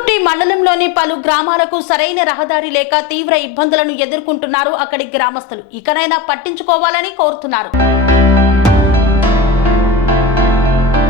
సిర్పుర్టి మండలంలోని పలు గ్రామాలకు సరైన రహదారి లేక తీవ్ర ఇబ్బందులను ఎదుర్కొంటున్నారు అక్కడి గ్రామస్తులు. ఇకనైనా పట్టించుకోవాలని కోరుతున్నారు.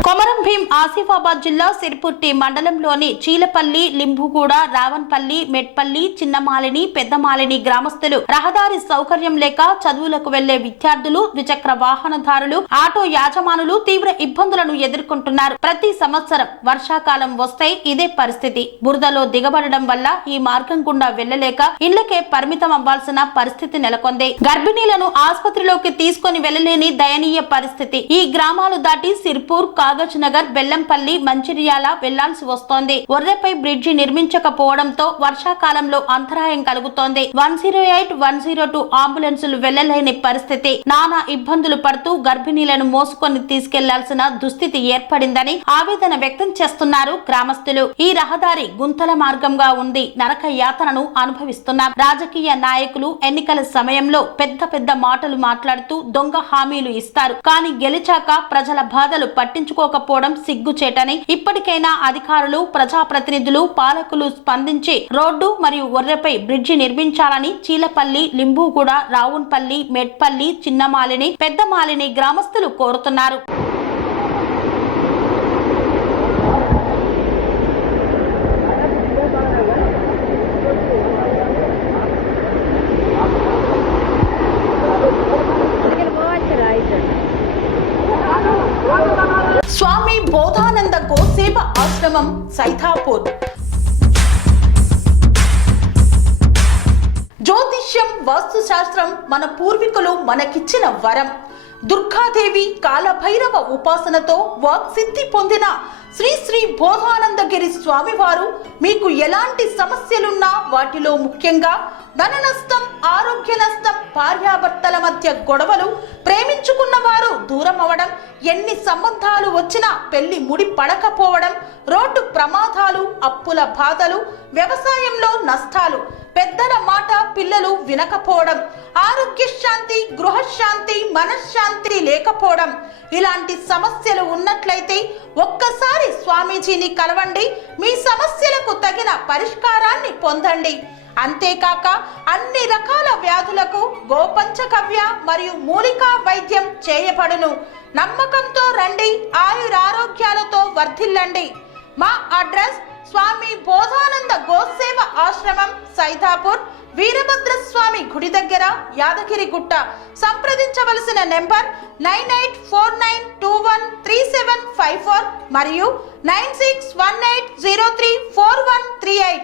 కొమరం భీం ఆసిఫాబాద్ జిల్లా సిర్పుర్టి మండలంలోని చీలపల్లి, లింబుగూడ, రావన్పల్లి, మెట్పల్లి, చిన్నమాలిని, పెద్దమాలిని గ్రామస్తులు రహదారి సౌకర్యం లేక చదువులకు వెళ్లే విద్యార్థులు, ద్విచక్ర వాహనదారులు, ఆటో యాజమానులు తీవ్ర ఇబ్బందులను ఎదుర్కొంటున్నారు. ప్రతి సంవత్సరం వర్షాకాలం వస్తే ఇదే పరిస్థితి. బురదలో దిగబడడం వల్ల ఈ మార్గం గుండా వెళ్లలేక ఇళ్లకే పరిమితం అవ్వాల్సిన పరిస్థితి నెలకొంది. గర్భిణీలను ఆసుపత్రిలోకి తీసుకుని వెళ్లలేని దయనీయ పరిస్థితి. ఈ గ్రామాలు దాటి సిర్పూర్, కాగజ్నగర్, బెల్లంపల్లి, మంచిర్యాల వెళ్లాల్సి వస్తోంది. ఒర్రెపై బ్రిడ్జి నిర్మించకపోవడంతో వర్షాకాలంలో అంతరాయం కలుగుతోంది. 108, 102 అంబులెన్సులు వెళ్లలేని పరిస్థితి. నానా ఇబ్బందులు పడుతూ గర్భిణీలను మోసుకొని తీసుకెళ్లాల్సిన దుస్థితి ఏర్పడిందని ఆవేదన వ్యక్తం చేస్తున్నారు గ్రామస్తులు. ఈ రహదారి గుంతల మార్గంగా ఉంది. నరక యాతనను అనుభవిస్తున్నారు. రాజకీయ నాయకులు ఎన్నికల సమయంలో పెద్ద పెద్ద మాటలు మాట్లాడుతూ దొంగ హామీలు ఇస్తారు. కానీ గెలిచాక ప్రజల బాధలు పట్టించుకోకపోవడం సిగ్గుచేటని ఇప్పటికైనా అధికారులు, ప్రజాప్రతినిధులు, పాలకులు స్పందించి రోడ్డు మరియు ఒర్రెపై బ్రిడ్జి నిర్మించాలని చీలపల్లి, లింబుగూడ, రావున్పల్లి, మెట్పల్లి, చిన్నమాలిని, పెద్దమాలిని గ్రామస్తులు కోరుతున్నారు. స్వామి బోధానంద గోసేవ ఆశ్రమం, సైథాపూర్. జ్యోతిష్యం, వాస్తుశాస్త్రం మన పూర్వీకులు మనకిచ్చిన వరం. దుర్గాదేవి, కాలభైరవ ఉపాసనతో వాక్సిద్ధి పొందిన శ్రీ శ్రీ బోధానందగిరి స్వామివారు మీకు ఎలాంటి సమస్యలున్నా, వాటిలో ముఖ్యంగా ధన నష్టం, ఆరోగ్య నష్టం, భార్యాభర్తల మధ్య గొడవలు, ప్రేమించుకున్న వారు దూరం అవడం, ఎన్ని సంబంధాలు వచ్చినా పెళ్లి ముడి పడకపోవడం, రోడ్డు ప్రమాదాలు, అప్పుల బాధలు, వ్యవసాయంలో నష్టాలు, పెద్దల మాట పిల్లలు వినకపోవడం, ఆరోగ్య శాంతి, గృహశాంతి, మనశ్శాంతి లేకపోవడం, ఇలాంటి సమస్యలు ఉన్నట్లయితే ఒక్కసారి స్వామీజీని కలవండి. మీ సమస్యలకు తగిన పరిష్కారాన్ని పొందండి. అంతేకాక అన్ని రకాల వ్యాధులకు గోపంచకవ్య మరియు మూలికా వైద్యం చేయబడును. నమ్మకంతో రండి, ఆయురారోగ్యాలతో వర్ధిల్లండి. మా అడ్రస్ స్వామి బోధానంద గోసేవ ఆశ్రమం, సైథాపూర్, వీరభద్రస్వామి గుడి దగ్గర, యాదగిరిగుట్ట. సంప్రదించవలసిన నెంబర్ 9849213754 మరియు 9618034138.